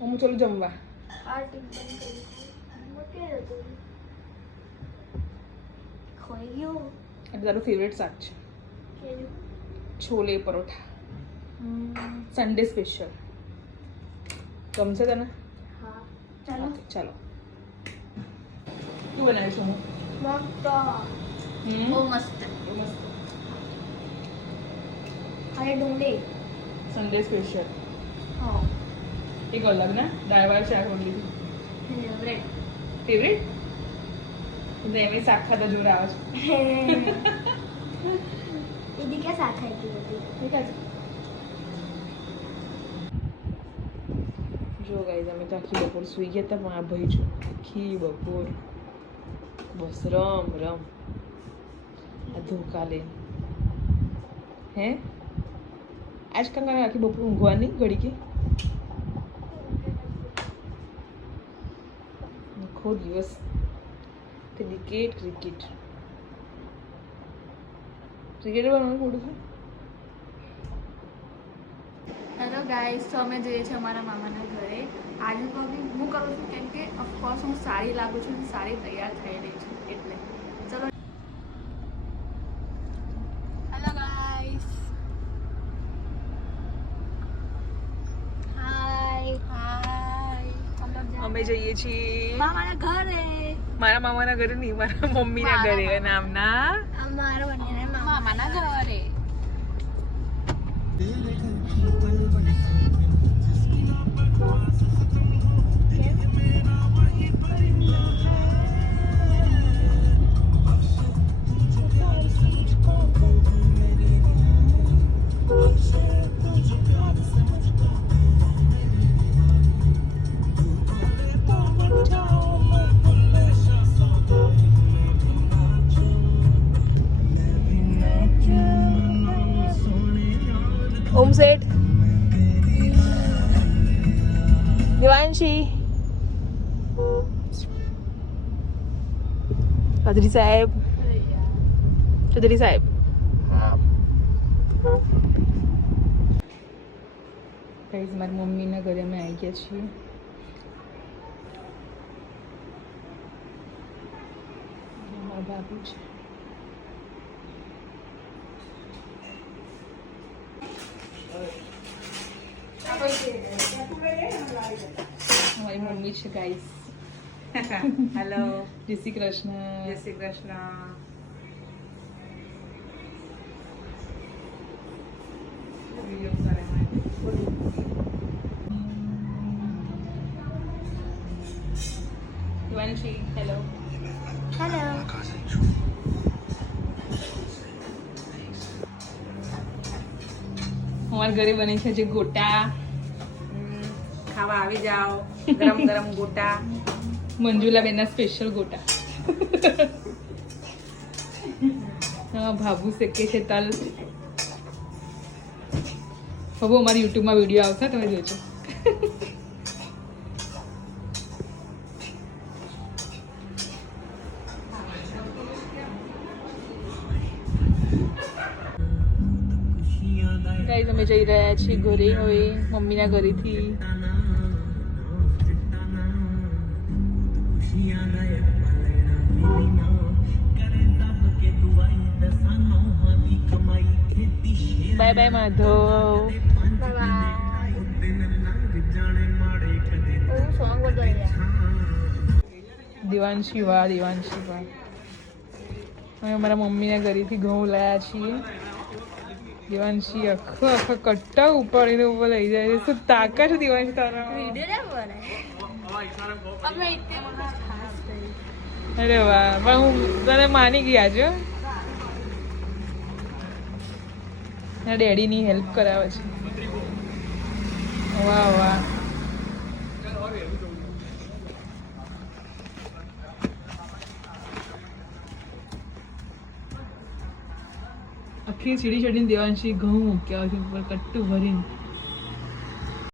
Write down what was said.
હું ચલું જમવા. આ ટીમ બંધ કરી મૂકે તો ખોઈ ગયો. એટલે તારું ફેવરેટ શાક છે છોલે પરોઠા, સન્ડે સ્પેશિયલ. ગમશે તને? હા ચાલો ચાલો. શું બનાવીશું હું? મસ્ત બહુ મસ્ત. અરે ડુંગળી સન્ડે સ્પેશિયલ હા એક અલગ ને દાળવાળ શાક ઓનલી ફેવરેટ. ફેવરેટ એટલે એમ શાક ખાતા જોર આવે છે. દીદી ક્યાં શાક ખાઈ હતી બધી? ઠીક છે. જો ગાઈઝ અમે તો આખી બપોર સૂઈ ગયા હતા પણ આ ભાઈ જો આખી બપોર બસ રમ આ ધોકા લે હે આજ કાંઈ આખી બપોર ઊંઘવાની ઘડી કે આખો દિવસ ક્રિકેટ બનવાનું થોડું છે. હેલો ગાઈસ, તો અમે જઈએ છીએ અમારા મામાના ઘરે. આજે હું કરું છું કેમ કે ઓફકોર્સ હું સારી લાગુ છું, સારી તૈયાર થઈ રહી છું એટલે. ચલો હેલો ગાઈસ. હાય અમે જઈએ છીએ મામાના ઘરે. મારા મામાના ઘરે નહીં, મારા મમ્મીના ઘરે નામના અમારો મામાના ઘરે. ઓમ સેઠ દેવાંશી ચૌધરી સાહેબ ગાઈઝ મારી મમ્મીના ઘરે અમે આવી ગયા છીએ. મારા ભાભી છે. અમારી મમ્મી છે ગાઈસ. હેલો, જય શ્રી કૃષ્ણ. જય શ્રી કૃષ્ણ. દેવાંશી હેલો. હેલો. અમારા ઘરે બને છે જે ગોટા. ખાવા આવી જાઓ, ગરમ ગરમ ગોટા. મંજુલા બેનના સ્પેશિયલ ગોટા. હા ભાભુ શેકે છે તલ. હવે અમારી યુટ્યુબમાં વિડીયો આવશે, તમે જોજો. ગાઈઝ અમે જઈ રહ્યા છીએ ઘરે હવે મમ્મીના ઘરેથી. Bye bye Madhav. દેવાંશી વાહ અમે અમારા મમ્મીના ઘરેથી ઘઉં લાયા છીએ. દેવાંશી આખો કટ્ટા ઉપાડીને ઉપર લઈ જાય છે. શું તાકાત છે દેવાંશી તારા? અરે વાહ, પણ હું તને માની ગયા છો. ડેડીની હેલ્પ કરાવે છે. વાહ વાહ. આખી સીડી ચડીને દેવાંશી ઘઉં મૂક્યા છે ઉપર કટ્ટું ભરીને.